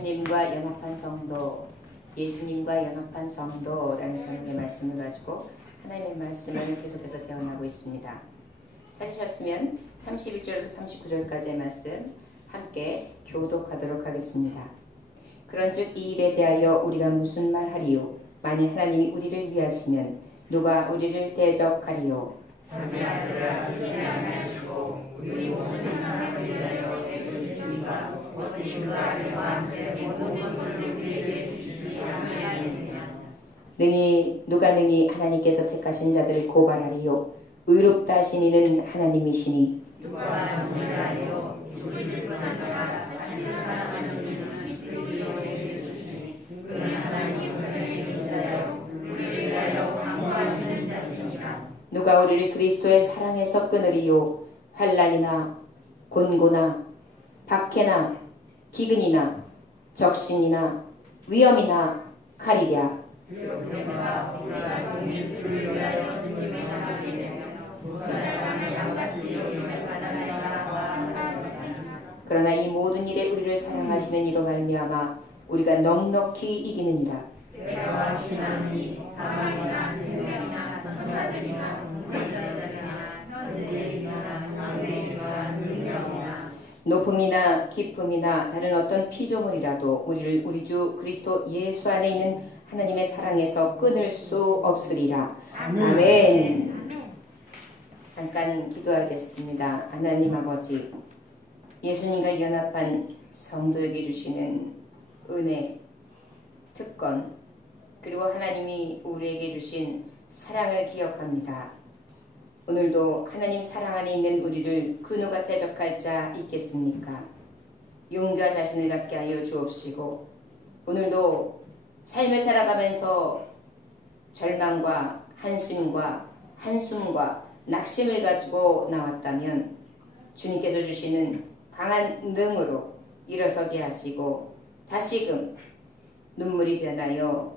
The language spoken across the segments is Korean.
예수님과 연합한 성도, 예수님과 연합한 성도라는 제목의 말씀을 가지고 하나님의 말씀을 계속해서 대언하고 있습니다. 찾으셨으면 31절부터 39절까지의 말씀 함께 교독하도록 하겠습니다. 그런즉 이 일에 대하여 우리가 무슨 말하리요? 만일 하나님이 우리를 위하시면 누가 우리를 대적하리요? 자기 아들을 아끼지 아니하시고 우리 모든 사람을 위하여 내주시니까 어찌 그 아들과 함께 모든 것을 우리에게 주시지 아니하느냐. 누가 능히 하나님께서 택하신 자들을 고발하리요? 의롭다 하신 이는 하나님이시니 누가 정죄하리요? 주실 뿐 아니라 다시 살아가는 이는 그리스도 예수시니 그는 하나님 은혜의 기사여 우리를 위하여 강구하시는 자시니라. 누가 우리를 그리스도의 사랑에서 끊으리요? 환난이나 곤고나 박해나 기근이나 적신이나 위험이나 칼이랴. 우리가 종일 주를 위하여 주님의 나라를 되며 무사람의 양같이 여김을 받아내라. 그러나 이 모든 일에 우리를 사랑하시는 이로 말미암아 우리가 넉넉히 이기느니라. 때가 지나니 사망이나 생명이나 천사들이나 무서자들이나 현재이나 장래이나 능력이나 높음이나 깊음이나 다른 어떤 피조물이라도 우리를 우리 주 그리스도 예수 안에 있는 하나님의 사랑에서 끊을 수 없으리라. 아멘. 잠깐 기도하겠습니다. 하나님 아버지, 예수님과 연합한 성도에게 주시는 은혜, 특권, 그리고 하나님이 우리에게 주신 사랑을 기억합니다. 오늘도 하나님 사랑 안에 있는 우리를 그 누가 대적할 자 있겠습니까? 용기와 자신을 갖게 하여 주옵시고 오늘도 삶을 살아가면서 절망과 한심과 한숨과 낙심을 가지고 나왔다면 주님께서 주시는 강한 능으로 일어서게 하시고 다시금 눈물이 변하여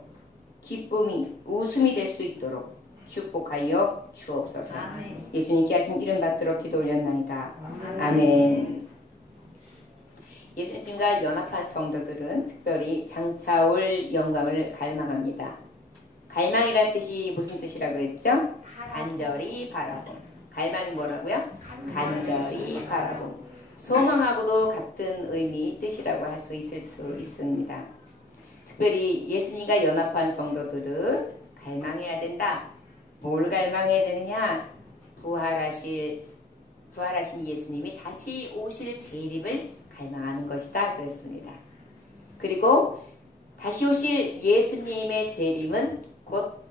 기쁨이 웃음이 될 수 있도록 축복하여 주옵소서. 아멘. 예수님께 하신 이름 받들어 기도 올렸나이다. 아멘. 예수님과 연합한 성도들은 특별히 장차올 영광을 갈망합니다. 갈망이란 뜻이 무슨 뜻이라고 그랬죠? 간절히 바라봄. 갈망이 뭐라고요? 간절히 바라봄. 소망하고도 같은 의미, 뜻이라고 할 수 있습니다. 특별히 예수님과 연합한 성도들은 갈망해야 된다. 뭘 갈망해야 되느냐? 부활하신 예수님이 다시 오실 재림을 갈망하는 것이다 그랬습니다. 그리고 다시 오실 예수님의 재림은 곧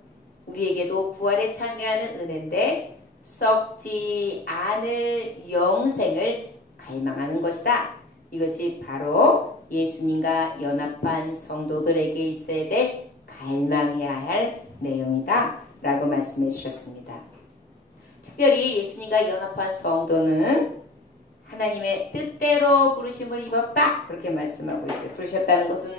우리에게도 부활에 참여하는 은혜인데 썩지 않을 영생을 갈망하는 것이다. 이것이 바로 예수님과 연합한 성도들에게 있어야 될 갈망해야 할 내용이다 라고 말씀해 주셨습니다. 특별히 예수님과 연합한 성도는 하나님의 뜻대로 부르심을 입었다 그렇게 말씀하고 있어요. 부르셨다는 것은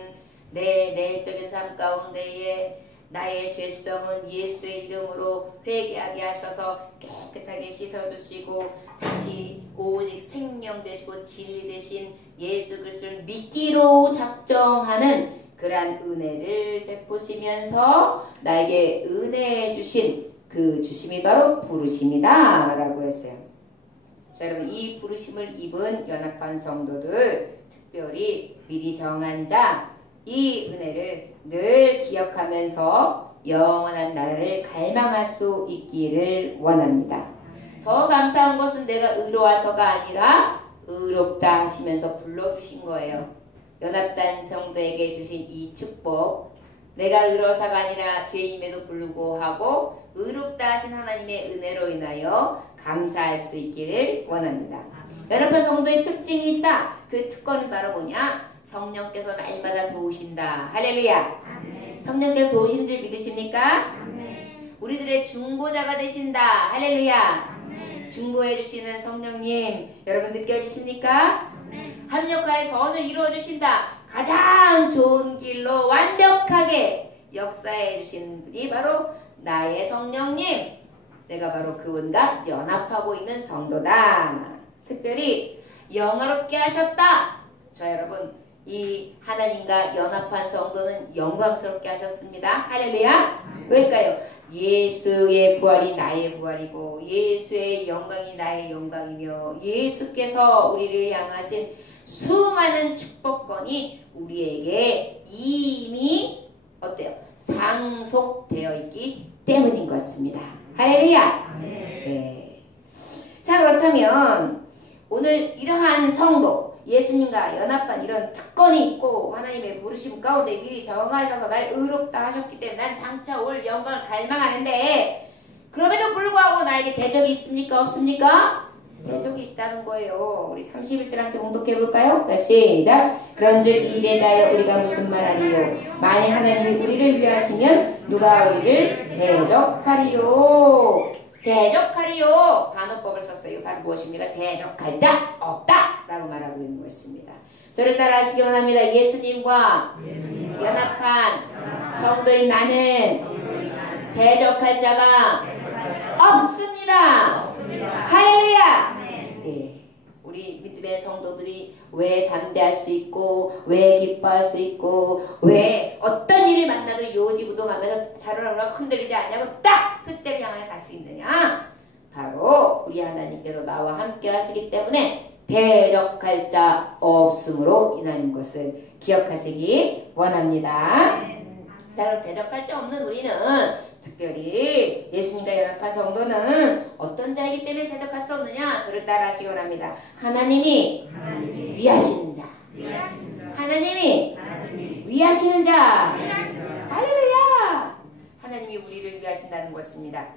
내 내적인 삶 가운데에 나의 죄성은 예수의 이름으로 회개하게 하셔서 깨끗하게 씻어주시고 다시 오직 생명 되시고 진리 되신 예수 그리스도를 믿기로 작정하는 그러한 은혜를 베푸시면서 나에게 은혜 주신 그 주심이 바로 부르심이다 라고 했어요. 자, 여러분 이 부르심을 입은 연합한 성도들 특별히 미리 정한 자 이 은혜를 늘 기억하면서 영원한 나라를 갈망할 수 있기를 원합니다. 더 감사한 것은 내가 의로워서가 아니라 의롭다 하시면서 불러주신 거예요. 연합단 성도에게 주신 이 축복, 내가 의로워서가 아니라 죄임에도 불구하고 의롭다 하신 하나님의 은혜로 인하여 감사할 수 있기를 원합니다. 연합한 성도의 특징이 있다. 그 특권은 바로 뭐냐? 성령께서 날마다 도우신다. 할렐루야. 아멘. 성령께서 도우시는 줄 믿으십니까? 아멘. 우리들의 중보자가 되신다. 할렐루야. 아멘. 중보해 주시는 성령님 여러분 느껴지십니까? 아멘. 합력하여 선을 이루어 주신다. 가장 좋은 길로 완벽하게 역사해 주시는 분이 바로 나의 성령님. 내가 바로 그분과 연합하고 있는 성도다. 특별히 영화롭게 하셨다. 저 여러분 이 하나님과 연합한 성도는 영광스럽게 하셨습니다. 할렐루야. 왜일까요? 예수의 부활이 나의 부활이고 예수의 영광이 나의 영광이며 예수께서 우리를 향하신 수많은 축복권이 우리에게 이미 어때요? 상속되어 있기 때문인 것입니다. 할렐루야. 네. 자, 그렇다면 오늘 이러한 성도 예수님과 연합한 이런 특권이 있고 하나님의 부르심 가운데 미리 정하셔서 날 의롭다 하셨기 때문에 난 장차 올 영광을 갈망하는데 그럼에도 불구하고 나에게 대적이 있습니까? 없습니까? 대적이 있다는 거예요. 우리 31절 함께 봉독해 볼까요? 다시 시작. 그런즉 이에 대하여 우리가 무슨 말하리요? 만일 하나님이 우리를 위하시면 누가 우리를 대적하리요? 대적하리요. 반어법을 썼어요. 바로 무엇입니까? 대적할 자 없다 라고 말하고 있는 것입니다. 저를 따라 하시기 원합니다. 예수님과 연합한 성도인 나는 대적할 자가 없습니다. 할렐루야. 예, 우리 믿음의 성도들이 왜 담대할 수 있고 왜 기뻐할 수 있고 왜 어떤 일을 만나도 요지부동하면서 자루라루라 흔들리지 않냐고 딱 표대를 향해 갈 수 있느냐? 바로 우리 하나님께서 나와 함께 하시기 때문에 대적할 자 없음으로 인한 것을 기억하시기 원합니다. 자, 그럼 대적할 자 없는 우리는 특별히 예수님과 연합한 성도는 어떤 자이기 때문에 대적할 수 없느냐? 저를 따라 하시기 원합니다. 하나님이 위하시는 자. 하나님이 위하시는 자. 할렐루야. 하나님이 우리를 위하신다는 것입니다.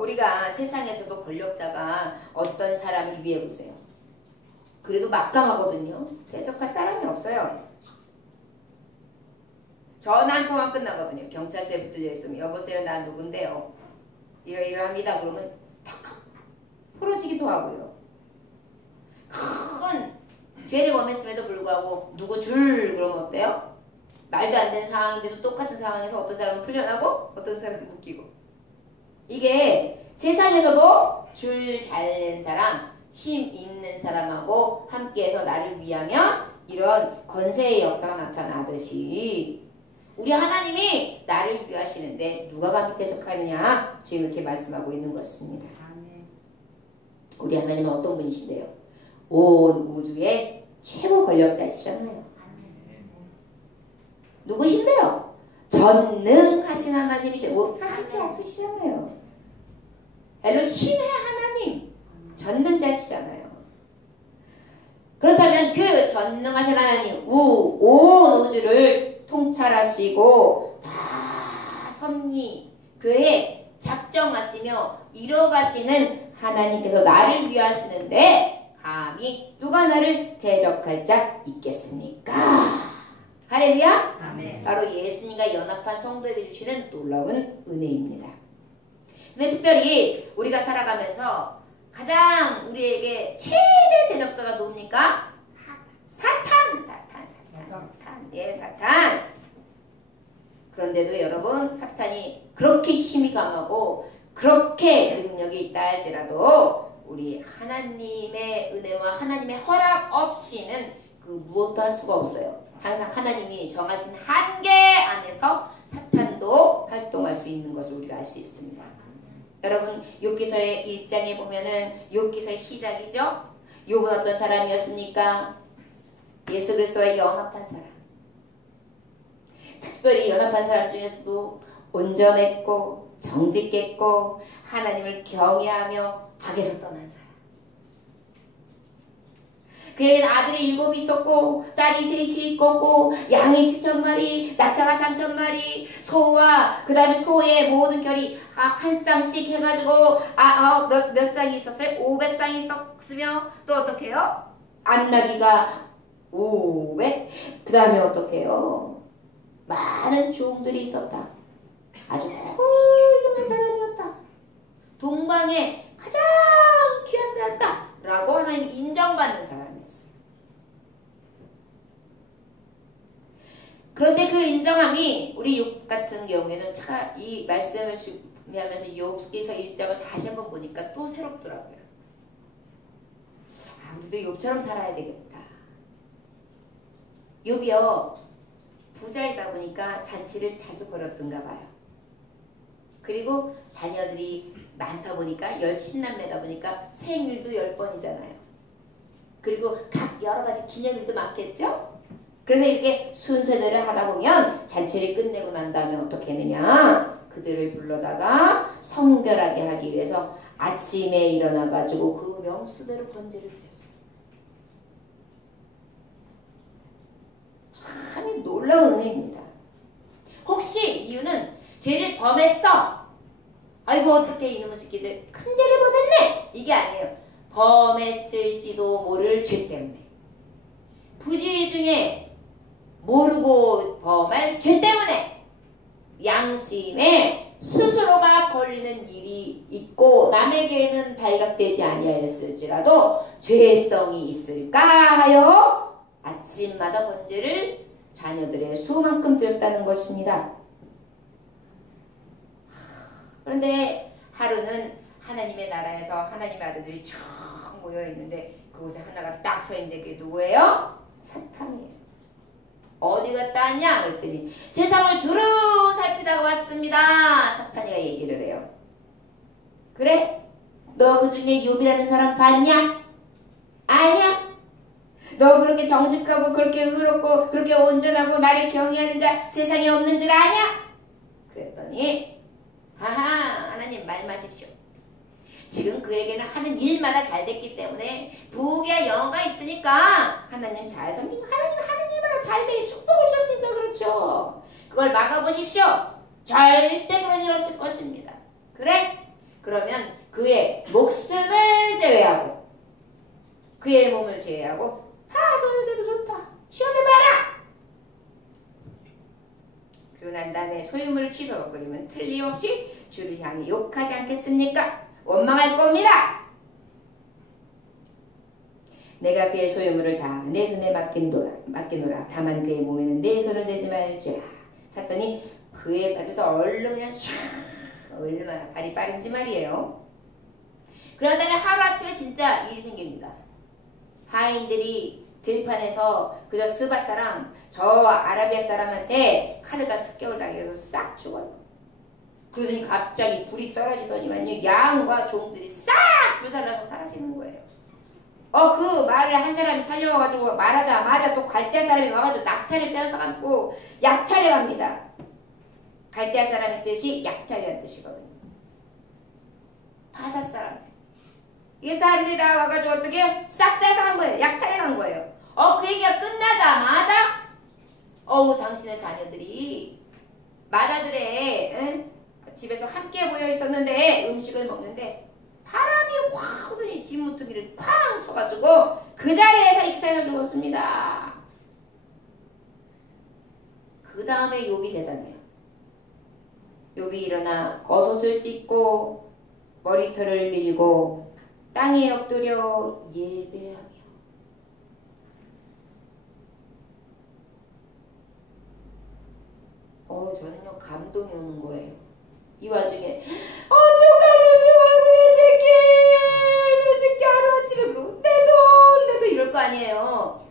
우리가 세상에서도 권력자가 어떤 사람을 위해 보세요. 그래도 막강하거든요. 대적할 사람이 없어요. 전화 한 통화 끝나거든요. 경찰서에 붙들려 있으면 여보세요 나 누군데요. 이러이러합니다. 그러면 탁 풀어지기도 하고요. 큰 죄를 범했음에도 불구하고 누구 줄 그러면 어때요? 말도 안 되는 상황인데도 똑같은 상황에서 어떤 사람은 풀려나고 어떤 사람은 묶이고. 이게 세상에서도 줄 잘 낸 사람, 힘 있는 사람하고 함께해서 나를 위하면 이런 권세의 역사가 나타나듯이 우리 하나님이 나를 위하시는데 누가 감히 대적하느냐? 지금 이렇게 말씀하고 있는 것입니다. 우리 하나님은 어떤 분이신데요? 온 우주의 최고 권력자시잖아요. 누구신데요? 전능하신 하나님이시죠. 못하실 게 없으시잖아요. 엘로힘의 하나님, 전능자시잖아요. 그렇다면 그 전능하신 하나님, 온 우주를 통찰하시고 다 섭리, 교회 작정하시며 이뤄가시는 하나님께서 나를 위하시는데 감히 누가 나를 대적할 자 있겠습니까? 할렐루야. 아멘. 바로 예수님과 연합한 성도에게 주시는 놀라운 은혜입니다. 근데 특별히 우리가 살아가면서 가장 우리에게 최대 대적자가 누굽니까? 사탄. 예, 사탄. 그런데도 여러분, 사탄이 그렇게 힘이 강하고 그렇게 능력이 있다 할지라도 우리 하나님의 은혜와 하나님의 허락 없이는 그 무엇도 할 수가 없어요. 항상 하나님이 정하신 한계 안에서 사탄도 활동할 수 있는 것을 우리가 알 수 있습니다. 여러분, 욥기서의 1장에 보면은 욥기서의 시작이죠. 욥은 어떤 사람이었습니까? 예수 그리스도와 연합한 사람. 특별히 연합한 사람 중에서도 온전했고 정직했고 하나님을 경외하며 악에서 떠난 사람. 그에게는 아들이 7이 있었고 딸이 3이 있었고 양이 7,000마리, 낙타가 3,000마리, 소와 그 다음에 소의 모든 결이 한 쌍씩 해가지고 몇 쌍이 있었어요? 500쌍이 있었으며 또 어떻게 해요? 암나귀가 500? 그 다음에 어떻게 해요? 많은 종들이 있었다. 아주 훌륭한 사람이었다. 동방의 가장 귀한 자였다 라고 하나님 인정받는 사람이었어요. 그런데 그 인정함이 우리 욥 같은 경우에는 이 말씀을 준비하면서 욥기서 1장을 다시 한번 보니까 또 새롭더라고요. 우리도 욥처럼 살아야 되겠다. 욥이요 부자이다 보니까 잔치를 자주 벌였던가 봐요. 그리고 자녀들이 많다 보니까 10신남매다 보니까 생일도 10번이잖아요. 그리고 각 여러 가지 기념일도 많겠죠? 그래서 이렇게 순서대로 하다 보면 잔치를 끝내고 난 다음에 어떻게 했느냐? 그들을 불러다가 성결하게 하기 위해서 아침에 일어나가지고 그 명수대로 번제를 드렸어요. 참 놀라운 은혜입니다. 혹시 이유는 죄를 범했어. 아이고 어떻게 이놈의 새끼들 큰 죄를 범했네. 이게 아니에요. 범했을지도 모를 죄 때문에. 부지 중에 모르고 범할 죄 때문에 양심에 스스로가 걸리는 일이 있고 남에게는 발각되지 아니하였을지라도 죄성이 있을까 하여 아침마다 번제를 자녀들의 수만큼 드렸다는 것입니다. 그런데 하루는 하나님의 나라에서 하나님의 아들들이 쫙 모여있는데 그곳에 하나가 딱 서있는데 그게 누구예요? 사탄이에요. 어디 갔다 왔냐? 그랬더니 세상을 두루 살피다가 왔습니다. 사탄이가 얘기를 해요. 그래? 너 그 중에 욥이라는 사람 봤냐? 아니야. 너 그렇게 정직하고 그렇게 의롭고 그렇게 온전하고 나를 경외하는 자 세상에 없는 줄 아냐? 그랬더니 하하 하나님 말 마십시오. 지금 그에게는 하는 일마다 잘 됐기 때문에 부귀와 영광가 있으니까 하나님 잘 섬기고 하나님 일마다 잘 되게 축복을 주셨으니까 그렇죠. 그걸 막아보십시오. 절대 그런 일 없을 것입니다. 그래? 그러면 그의 목숨을 제외하고 그의 몸을 제외하고 다 손을 대도 좋다. 시험해봐라. 그리고 난 다음에 소유물을 취소하면 틀림없이 주를 향해 욕하지 않겠습니까? 원망할 겁니다. 내가 그의 소유물을 다 내 손에 맡기노라. 다만 그의 몸에는 내 손을 대지 말지라. 샀더니 그의 발에서 얼른 그냥 샥 얼마나 발이 빠른지 말이에요. 그런 다음에 하루아침에 진짜 일이 생깁니다. 하인들이 들판에서 그저 스바 사람 저 아라비아 사람한테 칼을 다 습격을 당해서 싹 죽어요. 그러더니 갑자기 불이 떨어지더니만요 양과 종들이 싹 불살라서 사라지는 거예요. 그 말을 한 사람이 살려와가지고 말하자마자 또 갈대아 사람이 와가지고 낙타를 떼어서갖고 약탈해 갑니다. 갈대아 사람의 뜻이 약탈이라는 뜻이거든요. 바사 사람들. 이 사람들이 다 와가지고 어떻게 싹 뺏어간 거예요. 약탈해 간 거예요. 그 얘기가 끝나자마자 당신의 자녀들이 마다들의 집에서 함께 모여 있었는데 음식을 먹는데 바람이 확 오더니 진무투기를 쾅 쳐가지고 그 자리에서 익사해서 죽었습니다. 그 다음에 욥이 대단해요. 욥이 일어나 겉옷을 찢고 머리털을 밀고 땅에 엎드려 예배하며 저는요 감동이 오는 거예요. 이 와중에 어떡하면 좋아 내 새끼 하루아침에 그러고 내 돈 이럴 거 아니에요.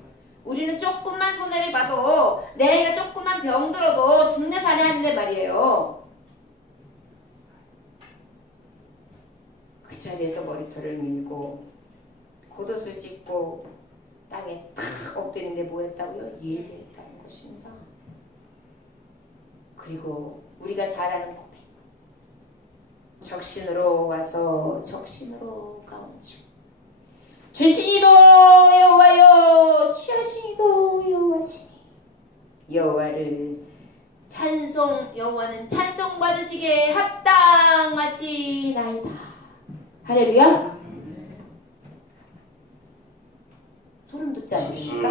우리는 조금만 손해를 봐도 내가 조금만 병들어도 죽내 사냐 하는데 말이에요. 그 자리에서 머리털을 밀고 겉옷을 찢고 땅에 탁 엎드리는데 뭐 했다고요? 예배했다는 것입니다. 그리고 우리가 잘 아는 고백. 적신으로 와서 적신으로 가온즉 주신이도 여호와여 취하시니도 여호와시니 여호와를 여호와는 찬송 받으시기에 합당하시나이다. 할렐루야. 소름 돋지 않습니까?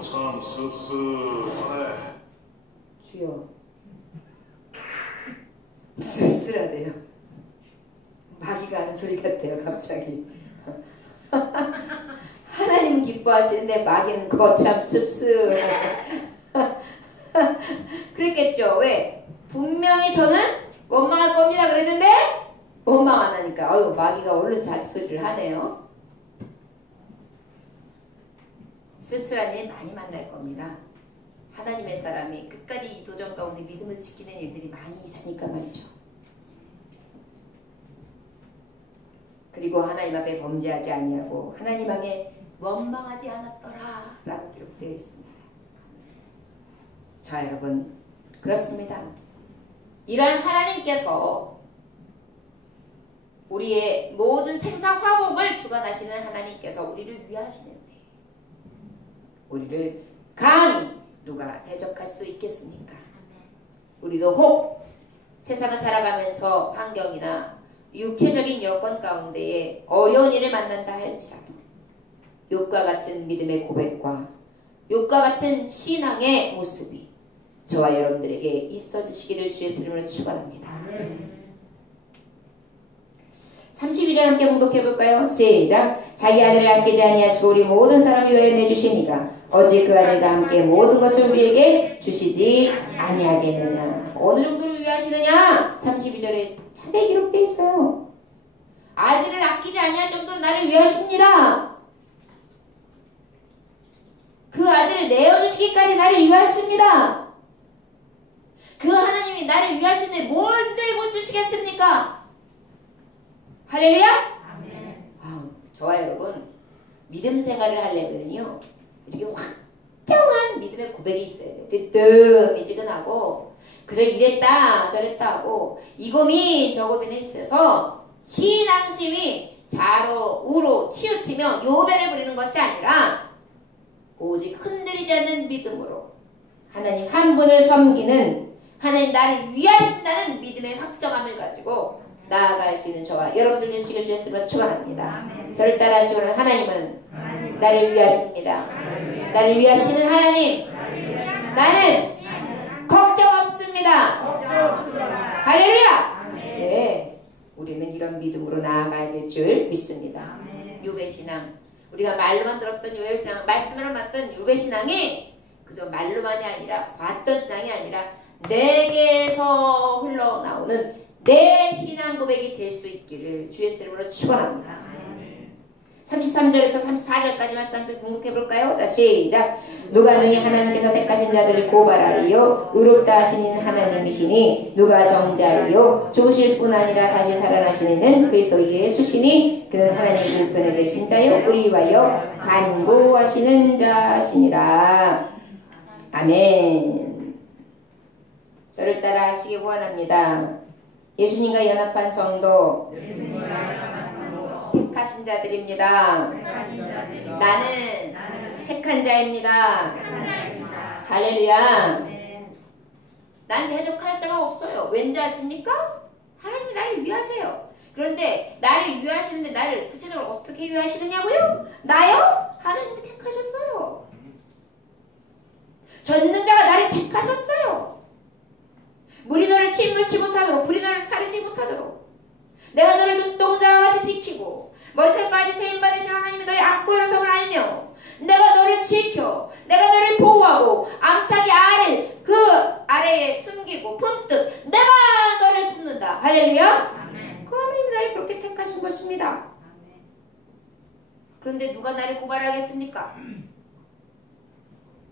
참 씁쓸하네. 주여 쓸쓸하대요. 마귀가 하는 소리 같아요. 갑자기 하나님 기뻐하시는데 마귀는 거참 씁쓸하다. 그랬겠죠. 왜? 분명히 저는 원망할 겁니다 그랬는데 원망 안 하니까 마귀가 얼른 자기 소리를 하네요. 쓸쓸한 일 많이 만날 겁니다. 하나님의 사람이 끝까지 이 도전 가운데 믿음을 지키는 일들이 많이 있으니까 말이죠. 그리고 하나님 앞에 범죄하지 아니하고 하나님 앞에 원망하지 않았더라 라고 기록되어 있습니다. 자, 여러분, 그렇습니다. 이러한 하나님께서 우리의 모든 생사 화복을 주관하시는 하나님께서 우리를 위하시는데 우리를 감히 누가 대적할 수 있겠습니까? 우리도 혹 세상을 살아가면서 환경이나 육체적인 여건 가운데에 어려운 일을 만난다 할지라도 욥과 같은 믿음의 고백과 욥과 같은 신앙의 모습이 저와 여러분들에게 있어지시기를 주의 이름으로 축원합니다. 32절 함께 봉독해볼까요? 시작. 자기 아들을 아끼지 아니하시고 우리 모든 사람을 위하여 내주시니가 어찌 그 아들과 함께 모든 것을 우리에게 주시지 아니하겠느냐. 어느 정도로 위하시느냐? 32절에 자세히 기록되어 있어요. 아들을 아끼지 아니할 정도로 나를 위하십니다. 그 아들을 내어주시기까지 나를 위하십니다. 그 하나님이 나를 위하시는데 뭘들 못 주시겠습니까? 할렐루야? 아멘. 저와 여러분, 믿음 생활을 하려면요 이렇게 확정한 믿음의 고백이 있어야 돼요. 뜨뜻미지근하고 그저 이랬다 저랬다 하고 이고민 저고민에 있어서 신앙심이 좌로 우로 치우치며 요배를 부리는 것이 아니라 오직 흔들리지 않는 믿음으로 하나님 한 분을 섬기는 하나님 나를 위하신다는 믿음의 확정함을 가지고 나아갈 수 있는 저와 여러분들 되시길 주였으면 축원합니다. 저를 따라 하시면 하나님은 나를 위하십니다. 나를 위하시는 하나님, 나는 걱정 없습니다. 할렐루야. 네, 우리는 이런 믿음으로 나아가야 될 줄 믿습니다. 욥의 신앙, 우리가 말로만 들었던 욥의 신앙, 말씀으로 봤던 욥의 신앙이 그저 말로만이 아니라 봤던 신앙이 아니라 내게서 흘러나오는 내 신앙 고백이 될 수 있기를 주의 이름으로 축원합니다. 33절에서 34절까지 말씀 함께 공독해볼까요? 자, 시작. 누가 능히 하나님께서 택하신 자들을 고발하리요 의롭다 하시는 하나님이시니 누가 정자리요 죽으실 뿐 아니라 다시 살아나시는 이는 그리스도 예수시니 그는 하나님 우편에 계신 자요 우리 위하여 간구하시는 자시니라. 아멘. 저를 따라 하시기 원합니다. 예수님과 연합한 성도, 택하신 자들입니다. 나는 택한 자입니다. 할렐루야. 난 대적할 자가 없어요. 왠지 아십니까? 하나님이 나를 위하세요. 그런데 나를 위하시는데 나를 구체적으로 어떻게 위하시느냐고요? 나요? 하나님이 택하셨어요. 전능자가 나를 택하셨어요. 물이 너를 침몰치 못하도록, 불이 너를 사르지 못하도록, 내가 너를 눈동자와 같이 지키고 머리털까지 세임받으신 하나님이 너의 악고의 성을 알며 내가 너를 지켜, 내가 너를 보호하고 암탉이 알을 그 아래에 숨기고 품듯 내가 너를 품는다. 할렐루야. 아멘. 그 하나님이 나를 그렇게 택하신 것입니다. 아멘. 그런데 누가 나를 고발하겠습니까?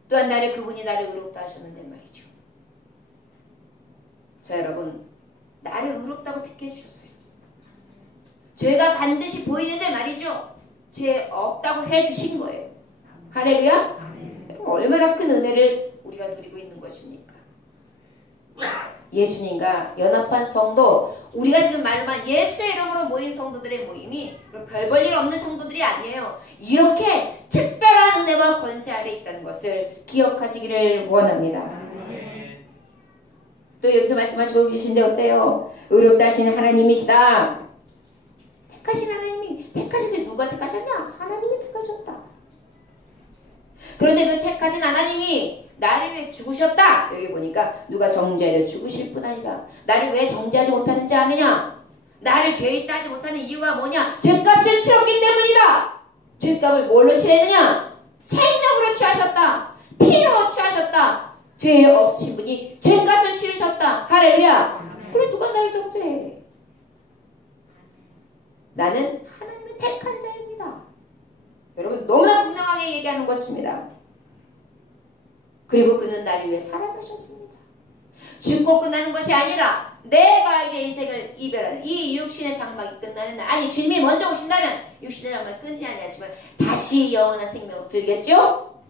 또한 나를 그분이 나를 의롭다 하셨는데 말이죠. 자, 여러분, 나를 의롭다고 택해 주셨어요. 죄가 반드시 보이는데 말이죠. 죄 없다고 해주신 거예요. 할렐루야. 얼마나 큰 은혜를 우리가 누리고 있는 것입니까? 예수님과 연합한 성도, 우리가 지금 말로만 예수의 이름으로 모인 성도들의 모임이 별 볼 일 없는 성도들이 아니에요. 이렇게 특별한 은혜와 권세 아래 있다는 것을 기억하시기를 원합니다. 또 여기서 말씀하시고 계신데 어때요? 의롭다 하시는 하나님이시다. 택하신 하나님이, 택하신데 누가 택하셨냐? 하나님이 택하셨다. 그런데 그 택하신 하나님이 나를 위해 죽으셨다. 여기 보니까 누가 정죄하려 죽으실 뿐 아니라 나를 왜 정죄하지 못하는지 아느냐? 나를 죄 있다 하지 못하는 이유가 뭐냐? 죄값을 치렀기 때문이다. 죄값을 뭘로 치렀느냐? 생명으로 취하셨다. 피로 취하셨다. 죄 없으신 분이 죄값을 치르셨다. 할렐루야. 그래 누가 나를 정죄해? 나는 하나님의 택한 자입니다. 여러분 너무나 분명하게 얘기하는 것입니다. 그리고 그는 날 위해 살아가셨습니다. 죽고 끝나는 것이 아니라 내가 이제 인생을 이별하는 이 육신의 장막이 끝나는 날, 아니 주님이 먼저 오신다면 육신의 장막이 끝이 아니지만 다시 영원한 생명을 들겠죠?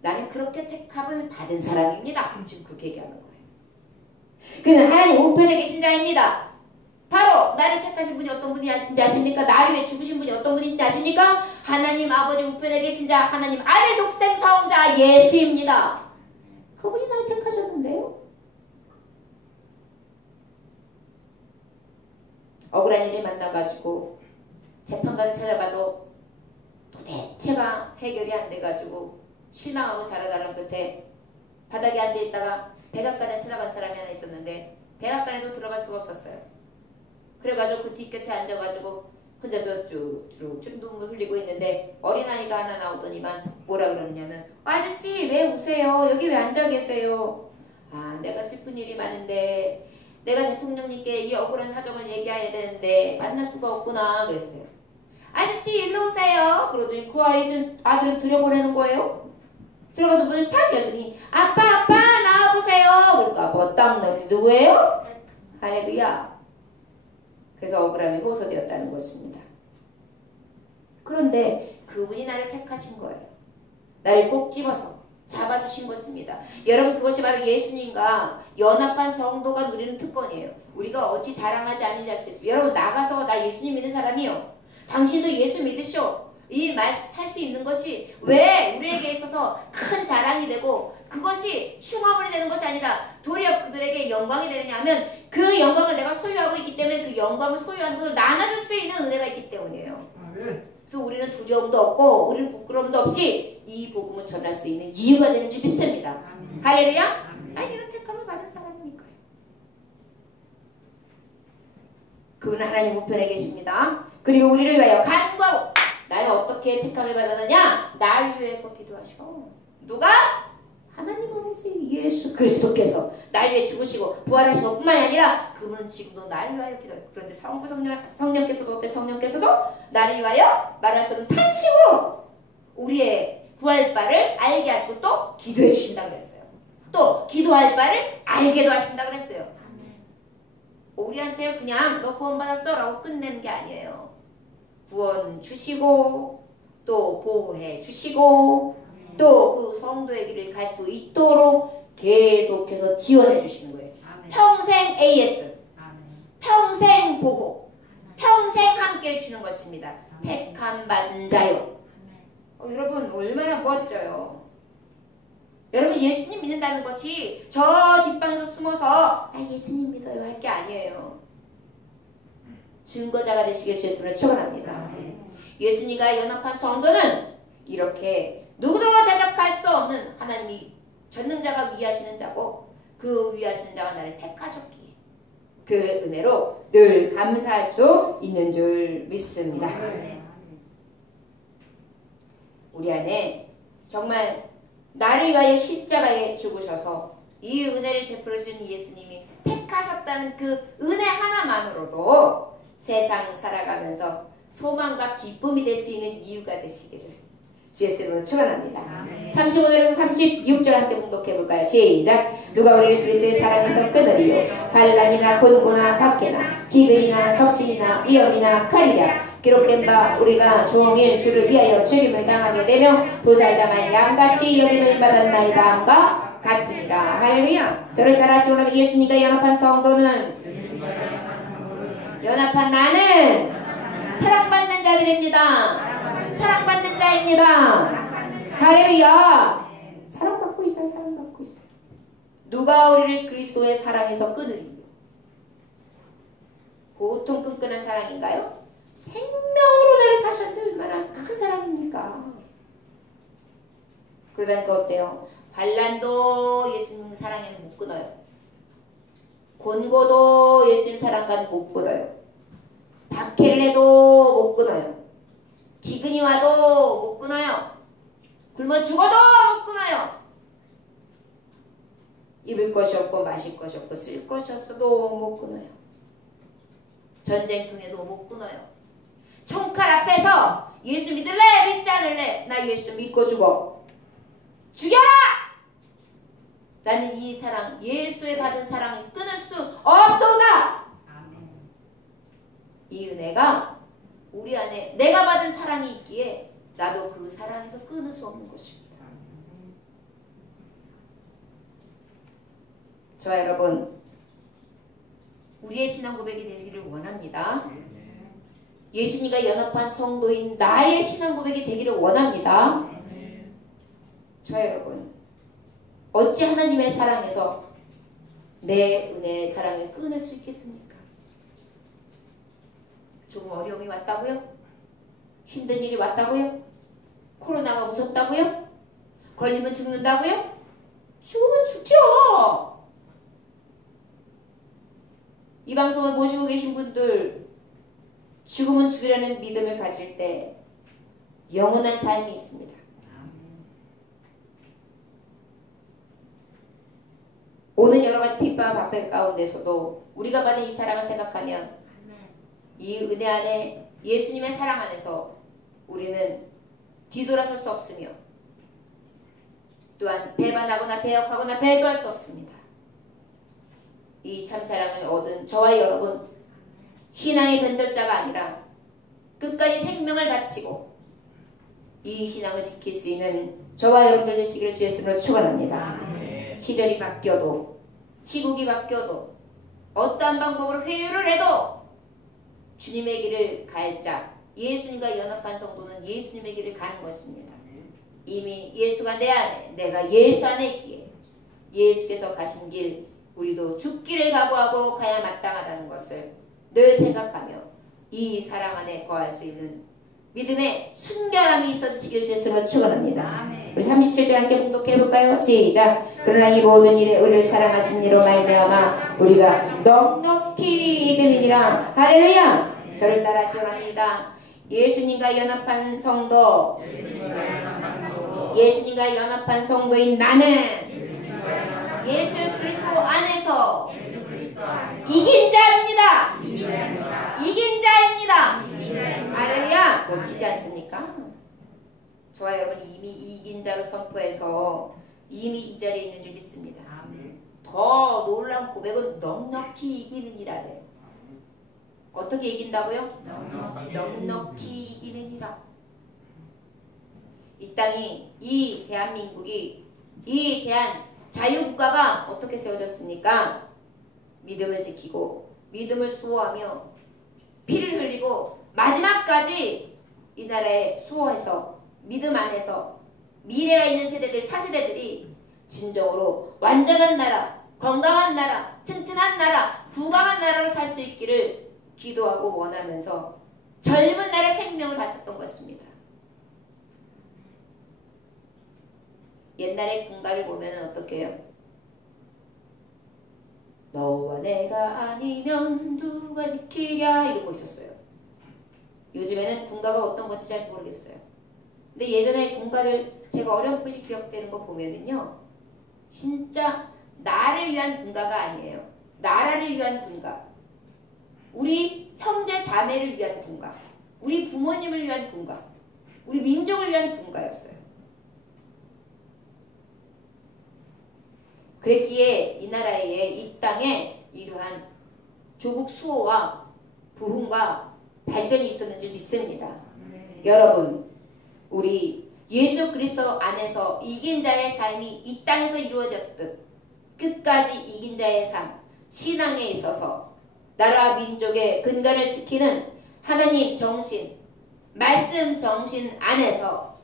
나는 그렇게 택함을 받은 사람입니다. 지금 그렇게 얘기하는 거예요. 그는 하나님 우편에 계신 자입니다. 바로 나를 택하신 분이 어떤 분인지 아십니까? 나를 위해 죽으신 분이 어떤 분인지 아십니까? 하나님 아버지 우편에 계신 자, 하나님 아들 독생 성자 예수입니다. 그분이 나를 택하셨는데요. 억울한 일이 만나가지고 재판관을 찾아봐도 도대체가 해결이 안 돼가지고 실망하고 자라다른 끝에 바닥에 앉아있다가 백악관에 살아간 사람이 하나 있었는데 백악관에도 들어갈 수가 없었어요. 그래가지고 그 뒷곁에 앉아가지고 혼자서 쭉쭉 눈물 흘리고 있는데 어린아이가 하나 나오더니만 뭐라 그러냐면 아저씨 왜 우세요? 여기 왜 앉아 계세요? 아 내가 슬픈 일이 많은데 내가 대통령님께 이 억울한 사정을 얘기해야 되는데 만날 수가 없구나 그랬어요. 아저씨 일로 오세요. 그러더니 그 아들은 들여보내는 거예요. 들어가서 문을 탁 열더니 아빠 나와보세요. 그러니까 뭐 땀 누구예요? 할렐루야. 그래서 억울함이 호소되었다는 것입니다. 그런데 그분이 나를 택하신 거예요. 나를 꼭 집어서 잡아주신 것입니다. 여러분 그것이 바로 예수님과 연합한 성도가 누리는 특권이에요. 우리가 어찌 자랑하지 않는지 알 수 있어요. 여러분 나가서 나 예수님 믿는 사람이요. 당신도 예수 믿으쇼. 이 말 할 수 있는 것이 왜 우리에게 있어서 큰 자랑이 되고 그것이 흉화물이 되는 것이 아니라 도리어 그들에게 영광이 되느냐 하면 그 영광을 내가 소유하고 있기 때문에 그 영광을 소유하는 것을 나눠줄 수 있는 은혜가 있기 때문이에요. 그래서 우리는 두려움도 없고 우리는 부끄러움도 없이 이 복음을 전할 수 있는 이유가 되는 줄 믿습니다. 할렐루야? 난 이런 택함을 받은 사람이니까요. 그분은 하나님 우편에 계십니다. 그리고 우리를 위하여 간구하고 나는 어떻게 택함을 받았느냐? 날 위해서 기도하셔. 누가? 하나님 아버지 예수 그리스도께서 날 위해 죽으시고 부활하신 것뿐만이 아니라 그분은 지금도 나를 위하여 기도해요. 그런데 성부 성령께서도 어때? 성령께서도 나를 위하여 말할 수 없는 탄식으로 우리의 구할 바를 알게 하시고 또 기도해 주신다고 그랬어요. 또 기도할 바를 알게도 하신다고 그랬어요. 우리한테 그냥 너 구원받았어 라고 끝내는 게 아니에요. 구원 주시고 또 보호해 주시고 또 그 성도의 길을 갈 수 있도록 계속해서 지원해 주시는 거예요. 평생 AS, 평생 보호, 평생 함께 해주는 것입니다. 택함 받은 자요. 여러분 얼마나 멋져요. 여러분 예수님 믿는다는 것이 저 뒷방에서 숨어서 나 예수님 믿어요 할 게 아니에요. 증거자가 되시길 주님으로 축원합니다. 예수님과 연합한 성도는 이렇게 누구도 대적할 수 없는 하나님이 전능자가 위하시는 자고 그 위하시는 자가 나를 택하셨기에 그 은혜로 늘 감사할 수 있는 줄 믿습니다. 우리 안에 정말 나를 위하여 십자가에 죽으셔서 이 은혜를 베풀어 주신 예수님이 택하셨다는 그 은혜 하나만으로도 세상 살아가면서 소망과 기쁨이 될 수 있는 이유가 되시기를 주 예수님으로 축원합니다. 35절에서 36절 함께 봉독해볼까요? 시작. 누가 우리를 그리스도의 사랑에서 끊으리요? 반란이나 곤고나 박해나 기근이나 적신이나 위험이나 칼이라 기록된 바 우리가 종일 주를 위하여 죽임을 당하게 되며 도살당한 양같이 여김을 받았나이다 함과 같으니라. 할렐루야. 저를 따라하시고 나면 예수님과 연합한 성도는 연합한 나는 사랑받는 자들입니다. 사랑받는 자입니다. 할렐루야. 사랑받고 있어요. 사랑받고 있어요. 누가 우리를 그리스도의 사랑에서 끊으리요? 보통 끈끈한 사랑인가요? 생명으로 나를 사셨는데 얼마나 큰 사랑입니까? 그러다니까 어때요? 반란도 예수님 사랑에는 못 끊어요. 곤고도 예수님 사랑과는 못 끊어요. 박해를 해도 못 끊어요. 기근이 와도 못 끊어요. 굶어 죽어도 못 끊어요. 입을 것이 없고 마실 것이 없고 쓸 것이 없어도 못 끊어요. 전쟁통에도 못 끊어요. 총칼 앞에서 예수 믿을래? 믿지 않을래? 나 예수 믿고 죽어. 죽여라! 나는 이 사랑, 예수의 받은 사랑을 끊을 수 없도다. 이 은혜가 우리 안에 내가 받은 사랑이 있기에 나도 그 사랑에서 끊을 수 없는 것입니다. 저와 여러분, 우리의 신앙 고백이 되기를 원합니다. 예수님과 연합한 성도인 나의 신앙 고백이 되기를 원합니다. 저와 여러분, 어찌 하나님의 사랑에서 내 은혜의 사랑을 끊을 수 있겠습니까? 조금 어려움이 왔다고요? 힘든 일이 왔다고요? 코로나가 무섭다고요? 걸리면 죽는다고요? 죽으면 죽죠. 이 방송을 보시고 계신 분들, 죽으면 죽으라는 믿음을 가질 때 영원한 삶이 있습니다. 오는 여러 가지 핍박 박해 가운데서도 우리가 받은 이 사랑을 생각하면 이 은혜 안에, 예수님의 사랑 안에서 우리는 뒤돌아설 수 없으며 또한 배반하거나 배역하거나 배도할 수 없습니다. 이 참사랑을 얻은 저와 여러분, 신앙의 변절자가 아니라 끝까지 생명을 바치고 이 신앙을 지킬 수 있는 저와 여러분들 되시기를 주의 이름으로 축원합니다. 시절이 바뀌어도, 시국이 바뀌어도, 어떠한 방법으로 회유를 해도 주님의 길을 갈 자, 예수님과 연합한 성도는 예수님의 길을 가는 것입니다. 이미 예수가 내 안에, 내가 예수 안에 있기에 예수께서 가신 길, 우리도 죽기를 각오하고 가야 마땅하다는 것을 늘 생각하며 이 사랑 안에 거할 수 있는 믿음의 순결함이 있어지시길 주님으로 축원합니다. 우리 37절 함께 봉독해볼까요? 시작. 그러나 이 모든 일에 우리를 사랑하신 이로 말미암아 우리가 넉넉히 이기느니라. 할렐루야. 저를 따라 시원합니다. 예수님과 연합한 성도, 예수님과 연합한 성도인 나는 예수 그리스도 안에서 이긴 자입니다. 이긴 자입니다. 할렐루야. 멋지지 않습니까? 저와 여러분이 이미 이긴 자로 선포해서 이미 이 자리에 있는 줄 믿습니다. 더 놀라운 고백은 넉넉히 이기느니라래요. 어떻게 이긴다고요? 넉넉히 이기느니라. 이 땅이, 이 대한민국이, 이 대한 자유국가가 어떻게 세워졌습니까? 믿음을 지키고 믿음을 수호하며 피를 흘리고 마지막까지 이 나라에 수호해서 믿음 안에서 미래가 있는 세대들, 차세대들이 진정으로 완전한 나라, 건강한 나라, 튼튼한 나라, 부강한 나라로 살 수 있기를 기도하고 원하면서 젊은 날의 생명을 바쳤던 것입니다. 옛날의 군가를 보면 어떻게 해요? 너와 내가 아니면 누가 지키랴 이러고 있었어요. 요즘에는 군가가 어떤 건지 잘 모르겠어요. 근데 예전에 군가를 제가 어렴풋이 기억되는 거 보면은요, 진짜 나를 위한 군가가 아니에요. 나라를 위한 군가, 우리 형제 자매를 위한 군가, 우리 부모님을 위한 군가, 우리 민족을 위한 군가였어요. 그랬기에 이 나라에, 이 땅에 이러한 조국 수호와 부흥과 발전이 있었는 줄 믿습니다. 여러분, 우리 예수 그리스도 안에서 이긴 자의 삶이 이 땅에서 이루어졌듯 끝까지 이긴 자의 삶, 신앙에 있어서 나라 민족의 근간을 지키는 하나님 정신, 말씀 정신 안에서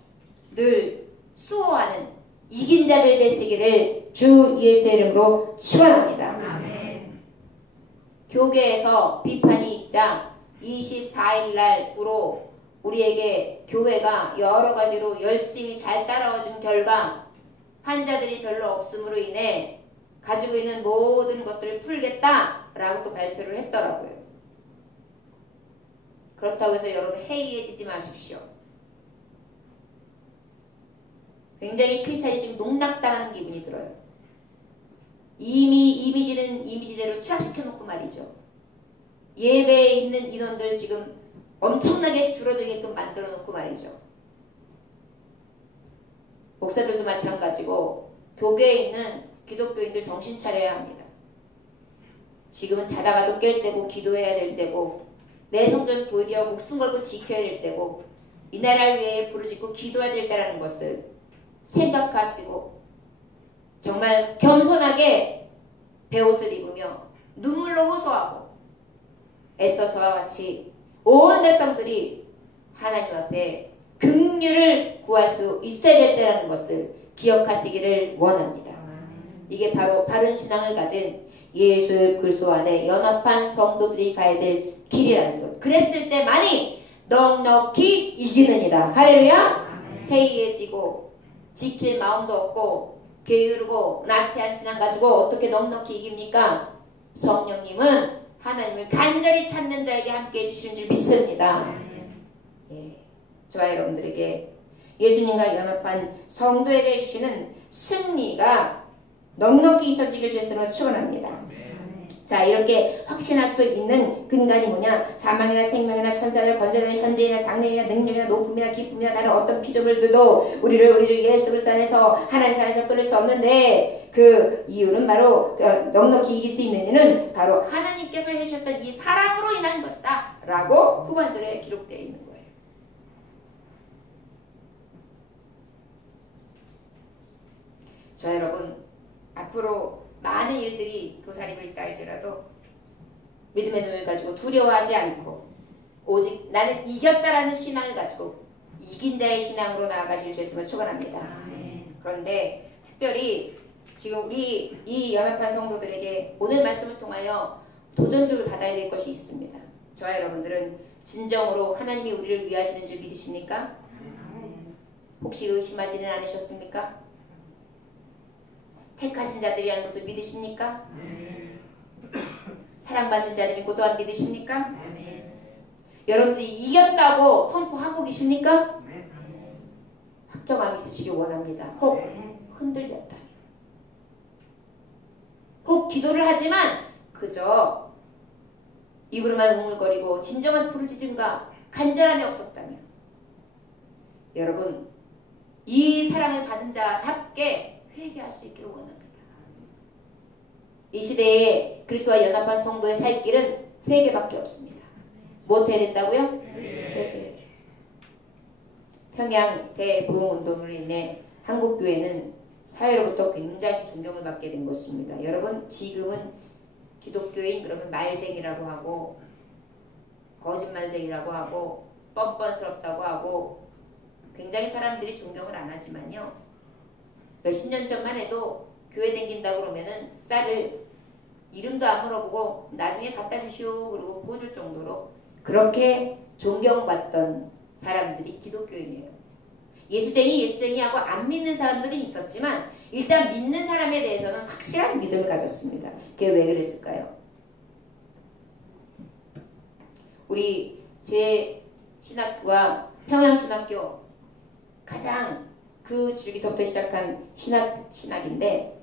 늘 수호하는 이긴 자들 되시기를 주 예수의 이름으로 축원합니다. 아멘. 교계에서 비판이 있자 24일 날으로 우리에게 교회가 여러 가지로 열심히 잘 따라와준 결과 환자들이 별로 없음으로 인해 가지고 있는 모든 것들을 풀겠다라고 또 발표를 했더라고요. 그렇다고 해서 여러분 해이해지지 마십시오. 굉장히 크리스찬이 지금 농락당하는 기분이 들어요. 이미 이미지는 이미지대로 추락시켜놓고 말이죠. 예배에 있는 인원들 지금 엄청나게 줄어들게끔 만들어 놓고 말이죠. 목사들도 마찬가지고 교계에 있는 기독교인들 정신 차려야 합니다. 지금은 자다가도 깰 때고 기도해야 될 때고 내 성전 도리어 목숨 걸고 지켜야 될 때고 이 나라를 위해 부르짖고 기도해야 될 때라는 것을 생각하시고 정말 겸손하게 베옷을 입으며 눈물로 호소하고 애써서와 같이 온 백성들이 하나님 앞에 긍휼을 구할 수 있어야 될 때라는 것을 기억하시기를 원합니다. 이게 바로 바른 신앙을 가진 예수 그리스도 안에 연합한 성도들이 가야 될 길이라는 것. 그랬을 때만이 넉넉히 이기느니라. 할렐루야. 해이해지고 지킬 마음도 없고 게으르고 나태한 신앙 가지고 어떻게 넉넉히 이깁니까? 성령님은 하나님을 간절히 찾는 자에게 함께 해주시는 줄 믿습니다. 예, 저와 여러분들에게 예수님과 연합한 성도에게 주시는 승리가 넉넉히 있어지길 주님으로 축원합니다. 자, 이렇게 확신할 수 있는 근간이 뭐냐? 사망이나 생명이나 천사나 권세나 현재이나 장래이나 능력이나 높음이나 기쁨이나 다른 어떤 피조물들도 우리 주 예수 그리스도 안에서 하나님 안에서 끊을 수 없는데 그 이유는 바로 넉넉히 이길 수 있는 이유는 바로 하나님께서 해주셨던 이 사랑으로 인한 것이다 라고 후반절에 기록되어 있는 거예요. 저 여러분 앞으로 많은 일들이 도사리고 있다 할지라도 믿음의 눈을 가지고 두려워하지 않고 오직 나는 이겼다라는 신앙을 가지고 이긴 자의 신앙으로 나아가실 주 예수님을 축원합니다. 그런데 특별히 지금 우리 이 연합한 성도들에게 오늘 말씀을 통하여 도전적을 받아야 될 것이 있습니다. 저와 여러분들은 진정으로 하나님이 우리를 위하시는 줄 믿으십니까? 혹시 의심하지는 않으셨습니까? 택하신 자들이라는 것을 믿으십니까? 사랑받는 자들이고 또한 믿으십니까? 여러분들이 이겼다고 선포하고 계십니까? 확정함이 있으시길 원합니다. 혹 흔들렸다. 혹 기도를 하지만 그저 입으로만 우물거리고 진정한 부르짖음과 간절함이 없었다면 여러분 이 사랑을 받은 자답게 회개할 수 있기를 원합니다. 이 시대에 그리스도와 연합한 성도의 살 길은 회개밖에 없습니다. 뭐 해야 된다고요? 회개. 평양 대부흥운동으로 인해 한국교회는 사회로부터 굉장히 존경을 받게 된 것입니다. 여러분 지금은 기독교인 그러면 말쟁이라고 하고 거짓말쟁이라고 하고 뻔뻔스럽다고 하고 굉장히 사람들이 존경을 안 하지만요. 몇십 년 전만 해도 교회 댕긴다고 그러면은 쌀을 이름도 안 물어보고 나중에 갖다 주시오 그러고 보여줄 정도로 그렇게 존경받던 사람들이 기독교인이에요. 예수쟁이 하고 안 믿는 사람들은 있었지만 일단 믿는 사람에 대해서는 확실한 믿음을 가졌습니다. 그게 왜 그랬을까요? 우리 제 신학교와 평양신학교 가장 그 줄기서부터 시작한 신학인데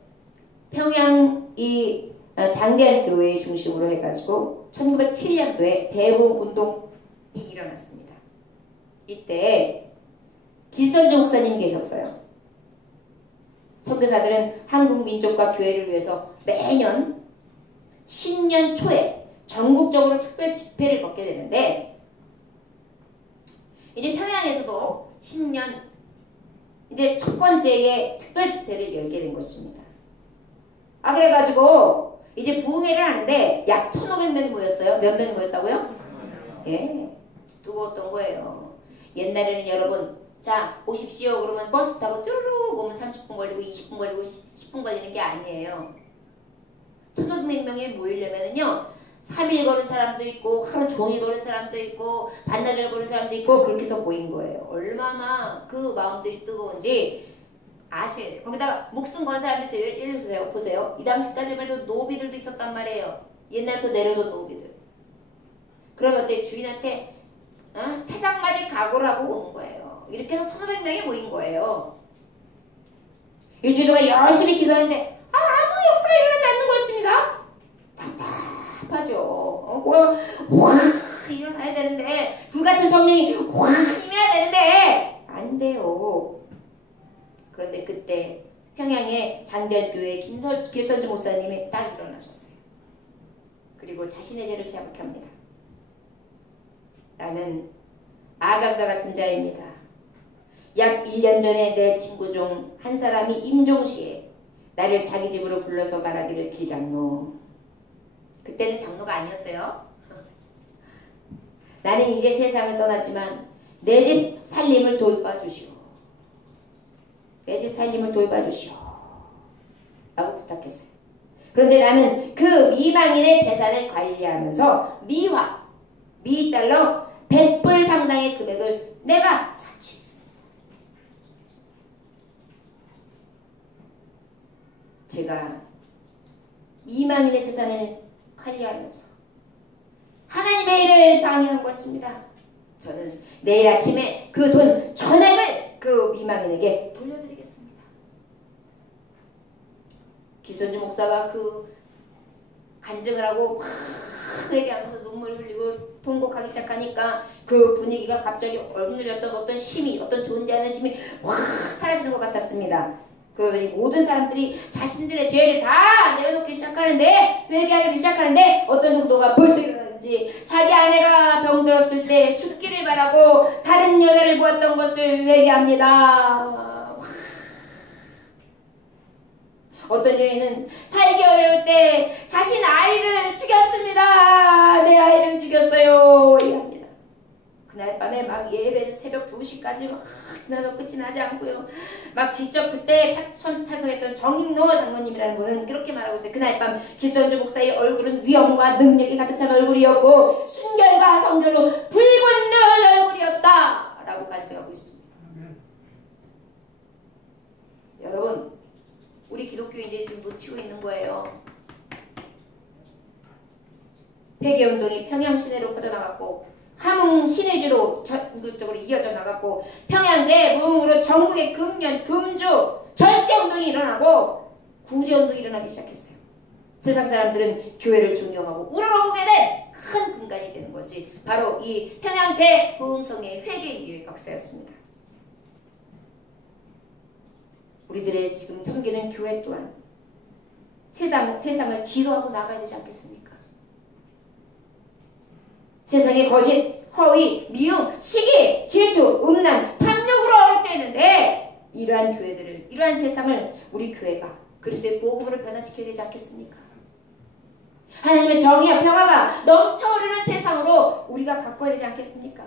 평양 이 장대한 교회의 중심으로 해가지고 1907년도에 대부운동이 일어났습니다. 이때 길선주 목사님이 계셨어요. 선교사들은 한국 민족과 교회를 위해서 매년 신년 초에 전국적으로 특별 집회를 갖게 되는데 이제 평양에서도 신년 이제 첫 번째의 특별 집회를 열게 된 것입니다. 그래가지고 이제 부흥회를 하는데 약 1,500명이 모였어요. 몇 명이 모였다고요? 예, 뜨거웠던 거예요. 옛날에는 여러분 자 오십시오 그러면 버스 타고 쭈르륵 오면 30분 걸리고 20분 걸리고 10분 걸리는 게 아니에요. 1,500명이 모이려면은요 3일 걸은 사람도 있고 하루 종일 걸은 사람도 있고 반나절 걸은 사람도 있고 그렇게 해서 모인 거예요. 얼마나 그 마음들이 뜨거운지 아셔야 돼요. 거기다가 목숨 건 사람이 있어요. 예를 보세요. 이 당시까지만 해도 노비들도 있었단 말이에요. 옛날부터 내려둔 노비들. 그러면 어때? 주인한테 태장 맞을 각오를 하고 오는 거예요. 이렇게 해서 1,500명이 모인 거예요. 일주일 동안 열심히 기도하는데 아무 역사가 일어나지 않는 것입니다. 답답하죠. 뭐가 확 일어나야 되는데, 불같은 성령이 확 임해야 되는데 안 돼요. 그런데 그때 평양의 장대교회 길선주 목사님이 딱 일어나셨어요. 그리고 자신의 죄를 자백합니다. 나는 아간과 같은 자입니다. 약 1년 전에 내 친구 중 한 사람이 임종시에 나를 자기 집으로 불러서 말하기를 길장로. 그때는 장로가 아니었어요. 나는 이제 세상을 떠나지만 내 집 살림을 돌봐주시오. 내 집 살림을 돌봐주시오. 라고 부탁했어요. 그런데 나는 그 미망인의 재산을 관리하면서 미달러 100불 상당의 금액을 내가 사취했습니다. 제가 미망인의 재산을 관리하면서 하나님의 일을 방해한 것입니다. 저는 내일 아침에 그 돈 전액을 그 미망인에게 돌려드리겠습니다. 기선주 목사가 그 간증을 하고 막 회개하면서 눈물을 흘리고 통곡하기 시작하니까 그 분위기가 갑자기 얼굴렸던 어떤 힘이, 어떤 존재하는 힘이 확 사라지는 것 같았습니다. 그 모든 사람들이 자신들의 죄를 다 내어놓기 시작하는데, 회개하기 시작하는데, 어떤 성도가 벌떡 일어나는지 자기 아내가 병들었을 때 죽기를 바라고 다른 여자를 보았던 것을 회개합니다. 어떤 여인은 살기 어려울 때 자신 아이를 죽였습니다. 내 아이를 죽였어요. 이랍니다. 그날 밤에 막 예배는 새벽 2시까지 막 지나서 끝이 나지 않고요. 막 직접 그때 찬송했던 정익노 장로님이라는 분은 그렇게 말하고 있어요. 그날 밤 길선주 목사의 얼굴은 위엄과 능력이 가득 찬 얼굴이었고 순결과 성결로 붉은 얼굴이었다. 라고 간증하고 있습니다. 여러분, 우리 기독교인들이 지금 놓치고 있는 거예요. 회개운동이 평양 시내로 퍼져나갔고 함흥 신해주로 전국적으로 이어져 나갔고 평양 내 무흥으로 전국의 금년, 금주 절제운동이 일어나고 구제운동이 일어나기 시작했어요. 세상 사람들은 교회를 존경하고 우러러보게 된 큰 근간이 되는 것이 바로 이 평양 대부흥성의 회개의 역사였습니다. 우리들의 지금 섬기는 교회 또한 세상을 지도하고 나가야 되지 않겠습니까? 세상의 거짓, 허위, 미움, 시기, 질투, 음란, 탐욕으로 어렵게 이러한 교회들을, 이러한 세상을 우리 교회가 그리스도의 복음으로 변화시켜야 되지 않겠습니까? 하나님의 정의와 평화가 넘쳐흐르는 세상으로 우리가 바꿔야 되지 않겠습니까?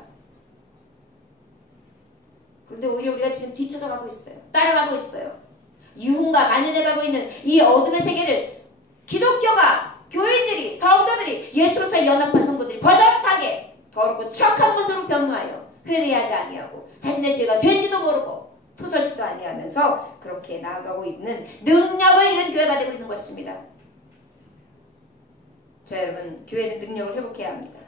그런데 오히려 우리가 지금 뒤쳐져 가고 있어요. 따라가고 있어요. 유흥과 만연해가고 있는 이 어둠의 세계를 기독교가, 교인들이, 성도들이, 예수로서의 연합한 성도들이 버젓하게 더럽고 추악한 모습으로 변모하여 회개하지 아니하고 자신의 죄가 죄인지도 모르고 토설치도 아니하면서 그렇게 나아가고 있는 능력을 잃은 교회가 되고 있는 것입니다. 자, 여러분, 교회는 능력을 회복해야 합니다.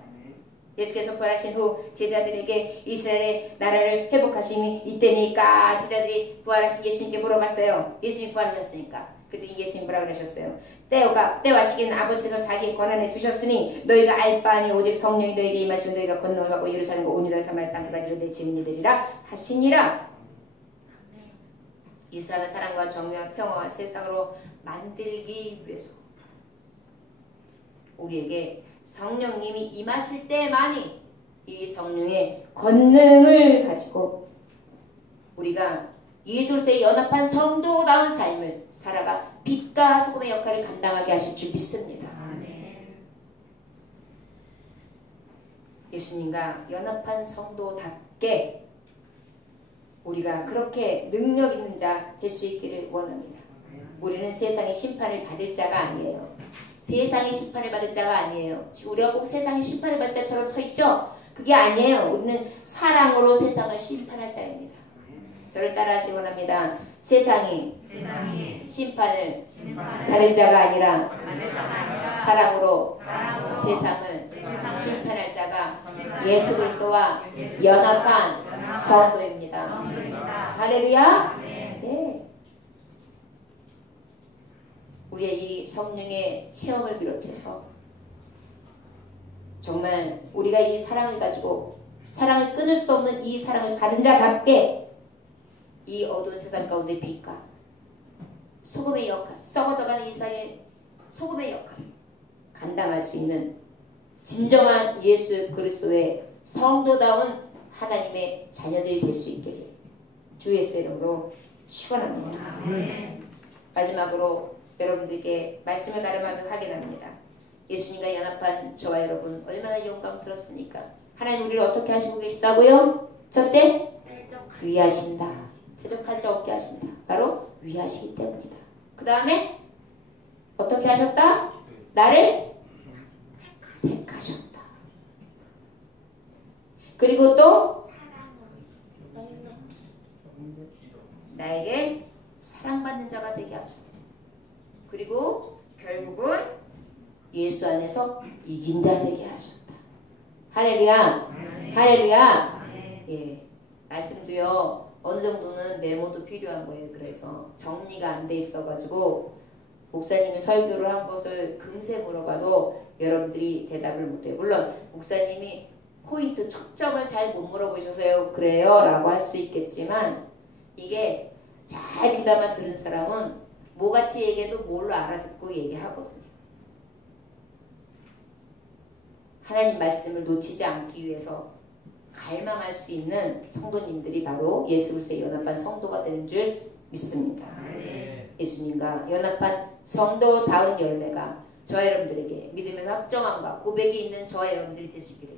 예수께서 부활하신 후 제자들에게 이스라엘의 나라를 회복하심이 이때니까 제자들이 부활하신 예수님께 물어봤어요. 예수님 부활하셨으니까. 그랬더니 예수님 뭐라고 그러셨어요? 때와 시기는 아버지께서 자기의 권한에 두셨으니 너희가 알 바 아니 오직 성령이 너희에게 임하시면 너희가 권능을 받고 예루살렘과 온 유다 사마리아 땅 끝까지로 내 증인이 되리라 하시니라. 이스라엘의 사랑과 정의와 평화와 세상으로 만들기 위해서 우리에게 성령님이 임하실 때만이 이 성령의 권능을 가지고 우리가 예수로서의 연합한 성도다운 삶을 살아가 빛과 소금의 역할을 감당하게 하실 줄 믿습니다. 예수님과 연합한 성도답게 우리가 그렇게 능력 있는 자 될 수 있기를 원합니다. 우리는 세상의 심판을 받을 자가 아니에요. 세상의 심판을 받을 자가 아니에요. 지금 우리가 꼭 세상의 심판을 받을 자처럼 서 있죠? 그게 아니에요. 우리는 사랑으로 세상을 심판할 자입니다. 저를 따라 하시기 원합니다. 세상이 심판을 받을 자가 아니라 사랑으로 세상을 심판할 자가 예수 그리스도와 연합한 성도입니다. 할렐루야. 네. 우리의 이 성령의 체험을 비롯해서 정말 우리가 이 사랑을 가지고 사랑을 끊을 수 없는 이 사랑을 받은 자답게 이 어두운 세상 가운데 빛과 소금의 역할, 썩어져가는 이 사회의 소금의 역할을 감당할 수 있는 진정한 예수 그리스도의 성도다운 하나님의 자녀들이 될 수 있기를 주 예수의 이름으로 축원합니다. 마지막으로 여러분들에게 말씀을 가름하며 확인합니다. 예수님과 연합한 저와 여러분 얼마나 영광스럽습니까? 하나님 우리를 어떻게 하시고 계시다고요? 첫째, 위하신다. 대적할 자 없게 하신다. 바로 위하시기 때문이다. 그 다음에 어떻게 하셨다? 나를 택하셨다. 그리고 또 나에게 사랑받는 자가 되게 하죠. 그리고 결국은 예수 안에서 이긴 자 되게 하셨다. 할렐루야. 할렐루야. 예, 말씀도요 어느 정도는 메모도 필요한 거예요. 그래서 정리가 안 돼 있어가지고 목사님이 설교를 한 것을 금세 물어봐도 여러분들이 대답을 못해요. 물론 목사님이 포인트 초점을 잘 못 물어보셔서요 그래요 라고 할 수도 있겠지만 이게 잘 귀담아 들은 사람은 뭐같이 얘기해도 뭘로 알아듣고 얘기하거든요. 하나님 말씀을 놓치지 않기 위해서 갈망할 수 있는 성도님들이 바로 예수 그리스도의 연합한 성도가 되는 줄 믿습니다. 예수님과 연합한 성도다운 열매가 저와 여러분들에게 믿음의 확정함과 고백이 있는 저와 여러분들이 되시기를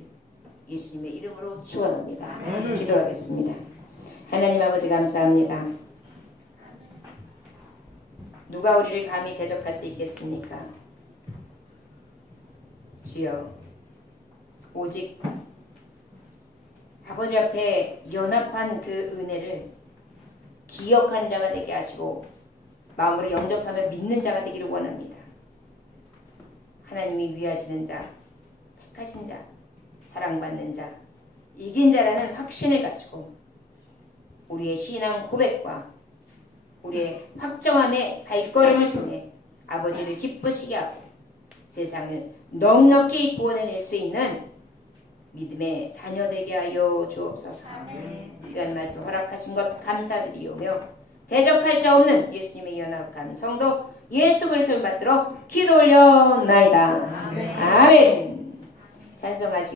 예수님의 이름으로 축원합니다. 기도하겠습니다. 하나님 아버지 감사합니다. 누가 우리를 감히 대적할 수 있겠습니까? 주여 오직 아버지 앞에 연합한 그 은혜를 기억한 자가 되게 하시고 마음으로 영접하며 믿는 자가 되기를 원합니다. 하나님이 위하시는 자, 택하신 자, 사랑받는 자, 이긴 자라는 확신을 가지고 우리의 신앙 고백과 우리의 확정함의 발걸음을 통해 아버지를 기쁘시게 하고 세상을 넉넉히 구원해낼 수 있는 믿음의 자녀 되게 하여 주옵소서. 귀한 말씀 허락하신 것 감사드리오며 대적할 자 없는 예수님의 연합한 성도 예수 그리스도를 받들어 기도 올려나이다. 아멘. 찬송하시